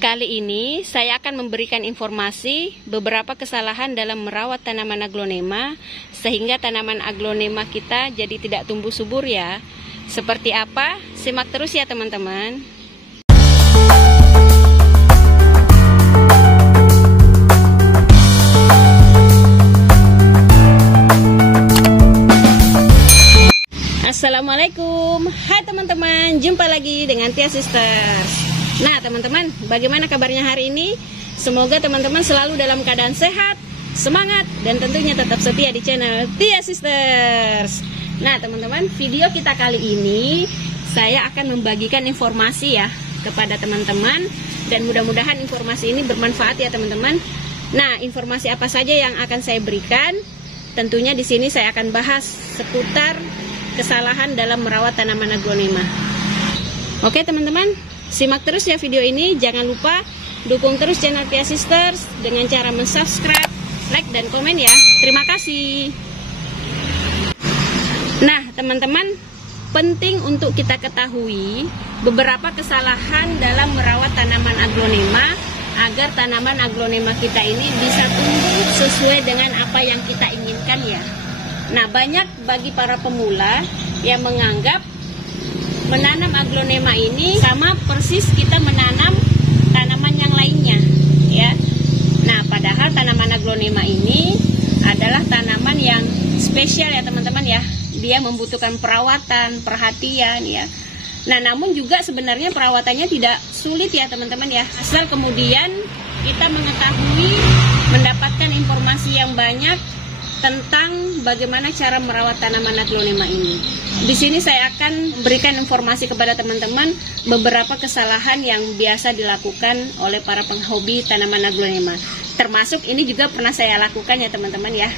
Kali ini saya akan memberikan informasi beberapa kesalahan dalam merawat tanaman aglonema sehingga tanaman aglonema kita jadi tidak tumbuh subur ya. Seperti apa? Simak terus ya teman-teman. Assalamualaikum. Hai teman-teman, jumpa lagi dengan Tia Sisters. Nah teman-teman, bagaimana kabarnya hari ini? Semoga teman-teman selalu dalam keadaan sehat, semangat, dan tentunya tetap setia di channel Tia Sisters. Nah teman-teman, video kita kali ini saya akan membagikan informasi ya kepada teman-teman, dan mudah-mudahan informasi ini bermanfaat ya teman-teman. Nah, informasi apa saja yang akan saya berikan? Tentunya di sini saya akan bahas seputar kesalahan dalam merawat tanaman aglonema. Oke teman-teman, simak terus ya video ini. Jangan lupa dukung terus channel Tia Sisters dengan cara subscribe, like, dan komen ya. Terima kasih. Nah teman-teman, penting untuk kita ketahui beberapa kesalahan dalam merawat tanaman aglonema agar tanaman aglonema kita ini bisa tumbuh sesuai dengan apa yang kita inginkan ya. Nah, banyak bagi para pemula yang menganggap menanam aglonema ini sama persis kita menanam tanaman yang lainnya ya. Nah, padahal tanaman aglonema ini adalah tanaman yang spesial ya teman-teman ya. Dia membutuhkan perawatan, perhatian ya. Nah, namun juga sebenarnya perawatannya tidak sulit ya teman-teman ya. Asal kemudian kita mengetahui, mendapatkan informasi yang banyak tentang bagaimana cara merawat tanaman aglonema ini. Di sini saya akan berikan informasi kepada teman-teman beberapa kesalahan yang biasa dilakukan oleh para penghobi tanaman aglonema. Termasuk ini juga pernah saya lakukan ya teman-teman ya.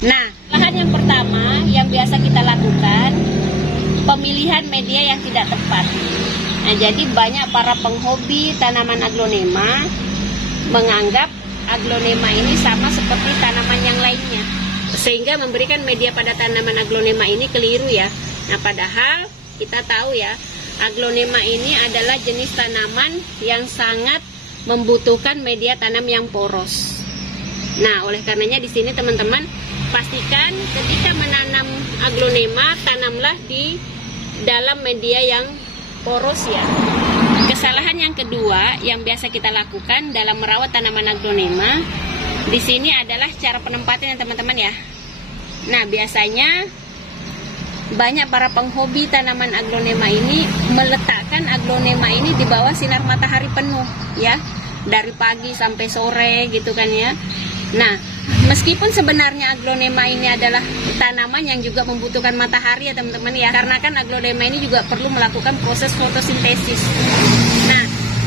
Nah, kesalahan yang pertama yang biasa kita lakukan, pemilihan media yang tidak tepat. Nah, jadi banyak para penghobi tanaman aglonema menganggap aglonema ini sama seperti tanaman yang lainnya, sehingga memberikan media pada tanaman aglonema ini keliru ya. Nah, padahal kita tahu ya, aglonema ini adalah jenis tanaman yang sangat membutuhkan media tanam yang poros. Nah, oleh karenanya di sini teman-teman pastikan ketika menanam aglonema, tanamlah di dalam media yang poros ya. Kesalahan yang kedua yang biasa kita lakukan dalam merawat tanaman aglonema di sini adalah cara penempatannya teman-teman ya. Nah, biasanya banyak para penghobi tanaman aglonema ini meletakkan aglonema ini di bawah sinar matahari penuh ya, dari pagi sampai sore gitu kan ya. Nah, meskipun sebenarnya aglonema ini adalah tanaman yang juga membutuhkan matahari ya teman-teman ya, karena kan aglonema ini juga perlu melakukan proses fotosintesis. Nah,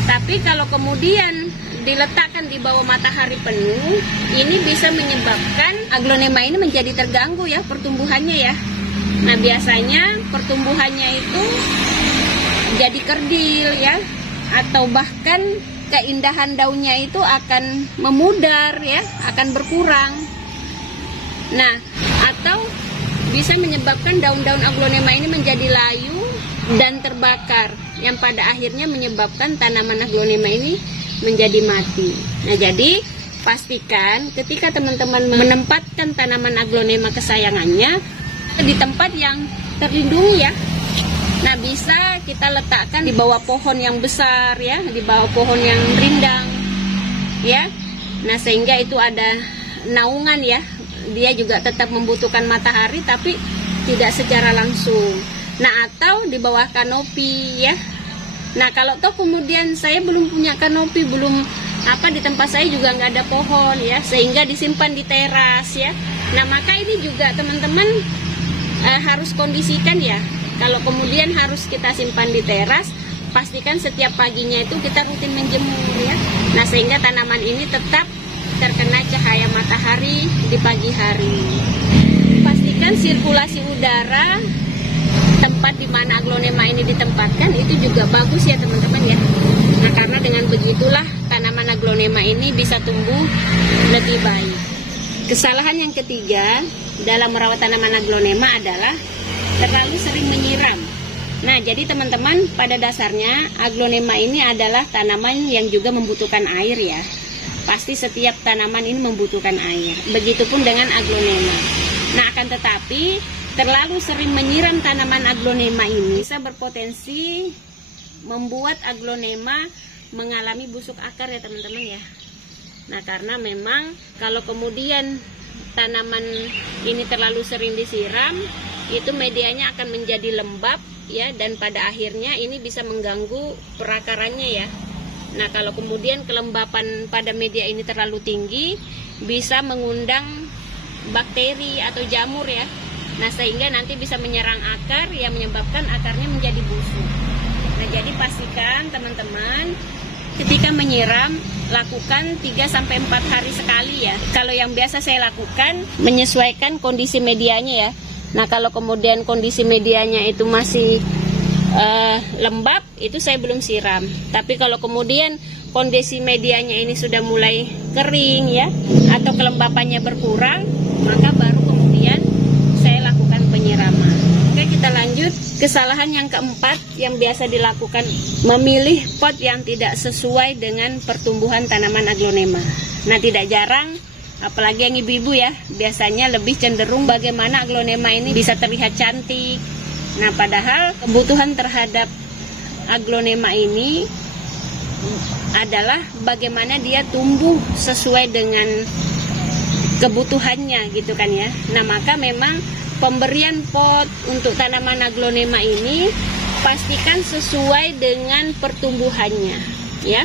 tapi kalau kemudian diletakkan di bawah matahari penuh, ini bisa menyebabkan aglonema ini menjadi terganggu ya pertumbuhannya ya. Nah, biasanya pertumbuhannya itu jadi kerdil ya, atau bahkan keindahan daunnya itu akan memudar ya, akan berkurang. Nah, atau bisa menyebabkan daun-daun aglonema ini menjadi layu dan terbakar, yang pada akhirnya menyebabkan tanaman aglonema ini menjadi mati. Nah, jadi pastikan ketika teman-teman menempatkan tanaman aglonema kesayangannya di tempat yang terlindungi ya. Nah, bisa kita letakkan di bawah pohon yang besar ya, di bawah pohon yang rindang ya. Nah, sehingga itu ada naungan ya. Dia juga tetap membutuhkan matahari tapi tidak secara langsung. Nah, atau di bawah kanopi ya. Nah, kalau toh kemudian saya belum punya kanopi, belum di tempat saya juga nggak ada pohon ya, sehingga disimpan di teras ya. Nah, maka ini juga teman-teman harus kondisikan ya. Kalau kemudian harus kita simpan di teras, pastikan setiap paginya itu kita rutin menjemur ya. Nah, sehingga tanaman ini tetap terkena cahaya matahari di pagi hari. Pastikan sirkulasi udara tempat di mana aglonema ini ditempatkan itu juga bagus ya teman-teman ya. Nah, karena dengan begitulah tanaman aglonema ini bisa tumbuh lebih baik. Kesalahan yang ketiga dalam merawat tanaman aglonema adalah terlalu sering menyiram Nah, jadi teman-teman, pada dasarnya aglonema ini adalah tanaman yang juga membutuhkan air ya. Pasti setiap tanaman ini membutuhkan air. Begitupun dengan aglonema. Nah, akan tetapi terlalu sering menyiram tanaman aglonema ini bisa berpotensi membuat aglonema mengalami busuk akar ya teman-teman ya. Nah, karena memang kalau kemudian tanaman ini terlalu sering disiram, itu medianya akan menjadi lembab ya, dan pada akhirnya ini bisa mengganggu perakarannya ya. Nah, kalau kemudian kelembapan pada media ini terlalu tinggi, bisa mengundang bakteri atau jamur ya. Nah, sehingga nanti bisa menyerang akar yang menyebabkan akarnya menjadi busuk. Nah, jadi pastikan teman-teman ketika menyiram lakukan 3-4 hari sekali ya. Kalau yang biasa saya lakukan menyesuaikan kondisi medianya ya. Nah, kalau kemudian kondisi medianya itu masih lembab, itu saya belum siram. Tapi kalau kemudian kondisi medianya ini sudah mulai kering ya, atau kelembapannya berkurang, maka baru kemudian saya lakukan penyiraman. Oke, kita lanjut. Kesalahan yang keempat yang biasa dilakukan, memilih pot yang tidak sesuai dengan pertumbuhan tanaman aglonema. Nah, tidak jarang apalagi yang ibu-ibu ya, biasanya lebih cenderung bagaimana aglonema ini bisa terlihat cantik. Nah, padahal kebutuhan terhadap aglonema ini adalah bagaimana dia tumbuh sesuai dengan kebutuhannya gitu kan ya. Nah, maka memang pemberian pot untuk tanaman aglonema ini pastikan sesuai dengan pertumbuhannya ya.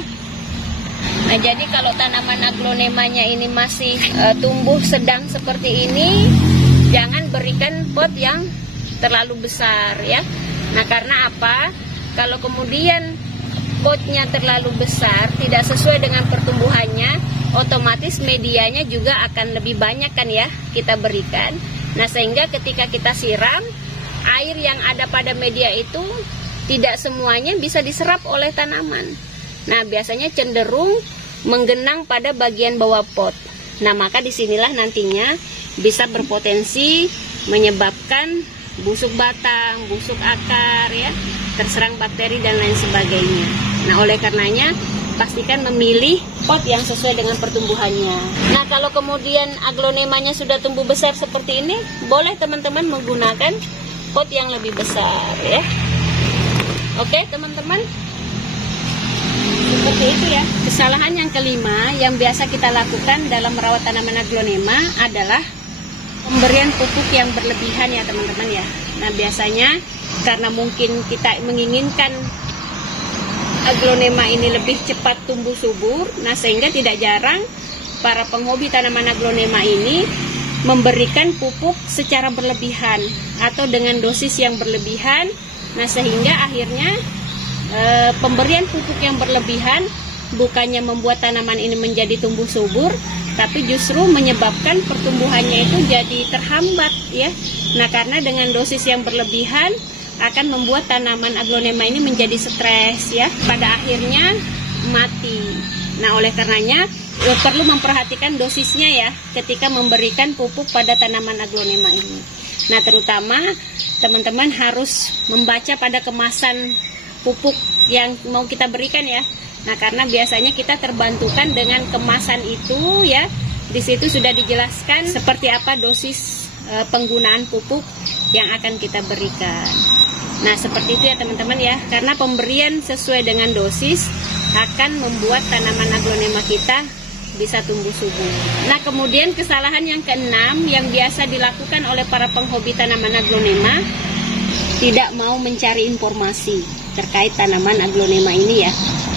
Nah, jadi kalau tanaman aglonemanya ini masih tumbuh sedang seperti ini, jangan berikan pot yang terlalu besar ya. Nah, karena apa? Kalau kemudian potnya terlalu besar, tidak sesuai dengan pertumbuhannya, otomatis medianya juga akan lebih banyak kan ya kita berikan. Nah, sehingga ketika kita siram, air yang ada pada media itu tidak semuanya bisa diserap oleh tanaman. Nah, biasanya cenderung menggenang pada bagian bawah pot. Nah, maka disinilah nantinya bisa berpotensi menyebabkan busuk batang, busuk akar ya, terserang bakteri dan lain sebagainya. Nah, oleh karenanya pastikan memilih pot yang sesuai dengan pertumbuhannya. Nah, kalau kemudian aglonemanya sudah tumbuh besar seperti ini, boleh teman-teman menggunakan pot yang lebih besar ya. Oke, teman-teman. Seperti itu ya. Kesalahan yang kelima yang biasa kita lakukan dalam merawat tanaman aglonema adalah pemberian pupuk yang berlebihan ya teman-teman ya. Nah, biasanya karena mungkin kita menginginkan aglonema ini lebih cepat tumbuh subur, nah sehingga tidak jarang para penghobi tanaman aglonema ini memberikan pupuk secara berlebihan atau dengan dosis yang berlebihan. Nah, sehingga akhirnya pemberian pupuk yang berlebihan bukannya membuat tanaman ini menjadi tumbuh subur, tapi justru menyebabkan pertumbuhannya itu jadi terhambat ya. Nah, karena dengan dosis yang berlebihan akan membuat tanaman aglonema ini menjadi stres ya, pada akhirnya mati. Nah, oleh karenanya perlu memperhatikan dosisnya ya ketika memberikan pupuk pada tanaman aglonema ini. Nah, terutama teman-teman harus membaca pada kemasan pupuk yang mau kita berikan ya. Nah, karena biasanya kita terbantukan dengan kemasan itu ya. Di situ sudah dijelaskan seperti apa dosis penggunaan pupuk yang akan kita berikan. Nah, seperti itu ya teman-teman ya. Karena pemberian sesuai dengan dosis akan membuat tanaman aglonema kita bisa tumbuh subur. Nah, kemudian kesalahan yang keenam yang biasa dilakukan oleh para penghobi tanaman aglonema, tidak mau mencari informasi terkait tanaman aglonema ini ya.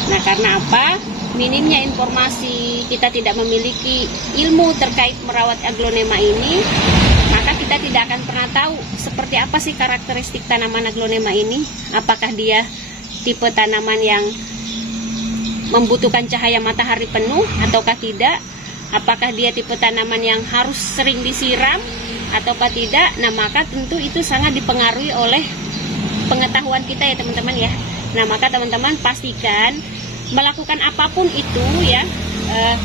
Nah, karena apa? Minimnya informasi, kita tidak memiliki ilmu terkait merawat aglonema ini, maka kita tidak akan pernah tahu seperti apa sih karakteristik tanaman aglonema ini. Apakah dia tipe tanaman yang membutuhkan cahaya matahari penuh ataukah tidak? Apakah dia tipe tanaman yang harus sering disiram ataukah tidak? Nah, maka tentu itu sangat dipengaruhi oleh pengetahuan kita ya teman-teman ya. Nah, maka teman-teman pastikan melakukan apapun itu ya,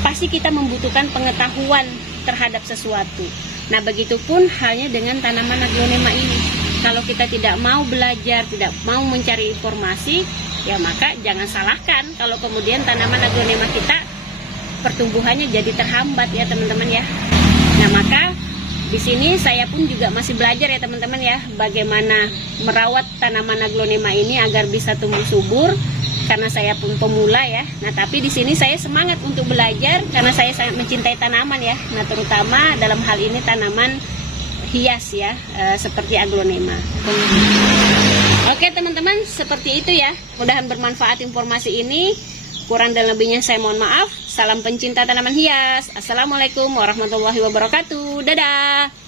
pasti kita membutuhkan pengetahuan terhadap sesuatu. Nah, begitupun halnya dengan tanaman aglonema ini. Kalau kita tidak mau belajar, tidak mau mencari informasi, ya maka jangan salahkan kalau kemudian tanaman aglonema kita pertumbuhannya jadi terhambat ya teman-teman ya. Nah, maka di sini saya pun juga masih belajar ya teman-teman ya, bagaimana merawat tanaman aglonema ini agar bisa tumbuh subur, karena saya pun pemula ya. Nah, tapi di sini saya semangat untuk belajar karena saya sangat mencintai tanaman ya. Nah, terutama dalam hal ini tanaman hias ya, seperti aglonema. Oke teman-teman, seperti itu ya. Mudahan bermanfaat informasi ini. Kurang dan lebihnya saya mohon maaf. Salam pencinta tanaman hias. Assalamualaikum warahmatullahi wabarakatuh. Dadah.